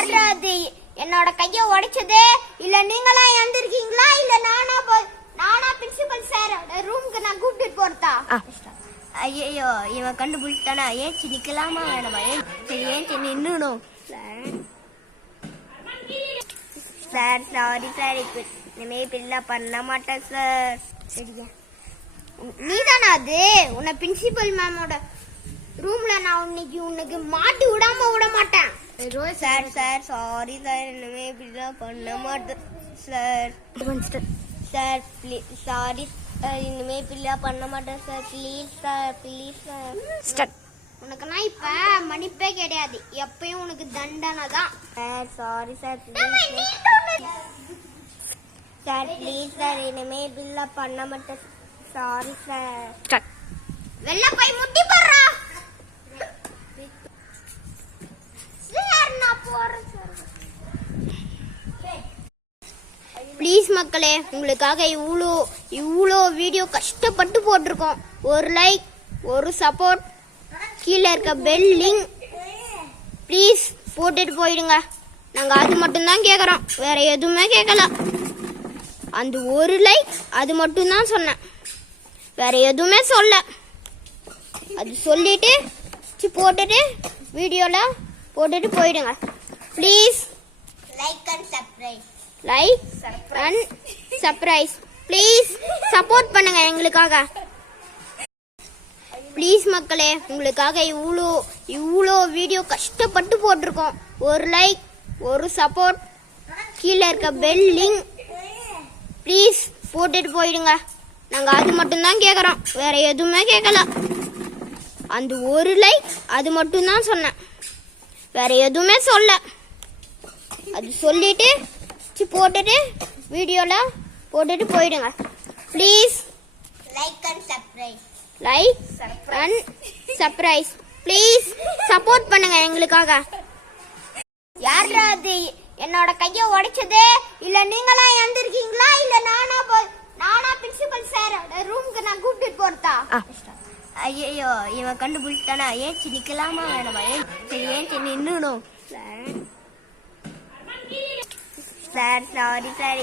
யாரா அது என்னோட கைய உடைச்சது? இல்ல நீங்களா எந்திருக்கீங்களா? இல்ல நானா பிரின்சிபல் சார் ரூமுக்கு நான் கூப்பிட்டு போறதா? ஐயோ இவன் கண்டுபிடிச்சிட்டானா? ஏன் நிக்கலாமா வேணாமா? சரி ஏன் நின்னுடும் சார். சாரி சார், இனிமே பிள்ளை பண்ண மாட்டேன் சார். சரியா? நீதானா அது? உன்னை பிரின்சிபல் மேமோட ரூம்ல நான் உனக்கு மாட்டி விட மாட்டேன் சார். சார் சாரி சார், இனிமே இப்படிலாம் பண்ண மாட்டேன் sir. Sir please sorry sir, இனிமே இப்படிலாம் பண்ண மாட்டேன் sir. Please sir, please sir. உனக்கு நான் இப்ப மன்னிப்பே கிடையாது, எப்பயும் உனக்கு தண்டனை தான் sir. Sorry sir, sir please sir, இனிமே இப்படிலாம் பண்ண மாட்டேன். Sorry sir. வெளில போய் முட்டி போடுறா. ப்ளீஸ் மக்களே, உங்களுக்காக இவ்வளோ வீடியோ கஷ்டப்பட்டு போட்டிருக்கோம். ஒரு லைக், ஒரு சப்போர்ட், கீழே இருக்க பெல் லிங்க் ப்ளீஸ் போட்டுட்டு போயிடுங்க. நாங்கள் அது மட்டும்தான் கேட்குறோம், வேற எதுவுமே கேட்கல. அந்த ஒரு லைக் அது மட்டும்தான் சொன்னேன், வேற எதுவுமே சொல்ல. அது சொல்லிட்டு போட்டுட்டு வீடியோவில் போட்டுட்டு போயிடுங்க please. Like and subscribe. Like and surprise please. Support பண்ணுங்க எங்களுக்காக ப்ளீஸ் மக்களே. உங்களுக்காக இவ்வளோ வீடியோ கஷ்டப்பட்டு போட்டிருக்கோம். ஒரு லைக், ஒரு சப்போர்ட், கீழே இருக்க பெல் லிங்க் ப்ளீஸ் போட்டுட்டு போயிடுங்க. நாங்கள் அது மட்டும்தான் கேட்குறோம், வேற எதுவுமே கேட்கல. அந்த ஒரு லைக் அது மட்டும்தான் சொன்னேன், வேற எதுவுமே சொல்ல. அது சொல்லிட்டு போட்டுட்டு வீடியோவில் போட்டுட்டு போயிடுங்க please. Like and surprise. Like and surprise please. Support பண்ணுங்க எங்களுக்காக. யாரா அது என்னோட கைய உடைச்சது? இல்ல நீங்களா எந்திருக்கீங்களா? இல்ல நானா பிரின்சிபல் சார் ரூமுக்கு நான் கூப்பிட்டு போறதா? ஐயோ இவன் கண்டுபிடிச்சிட்டானா? ஏன் நிக்கலாமா வேணாமா? சரி ஏன் நின்னுடும் சார். சாரி சார்,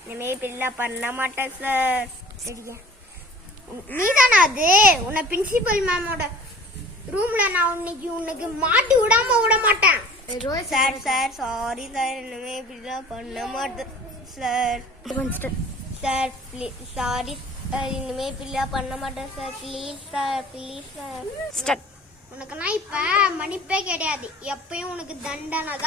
இனிமே பிள்ளை பண்ண மாட்டேன் சார். சரியா? நீதானா அது? உன்னை பிரின்சிபல் மேமோட ரூம்ல நான் உனக்கு மாட்டி விட மாட்டேன் சார். சார் சாரி சார், இனிமே இப்படிலாம் பண்ண மாட்டேன் sir. Sir please sorry sir, இனிமே இப்படிலாம் பண்ண மாட்டேன் sir. Please sir, please sir. உனக்கு நான் இப்ப மன்னிப்பே கிடையாது, எப்பயும் உனக்கு தண்டனை தான்.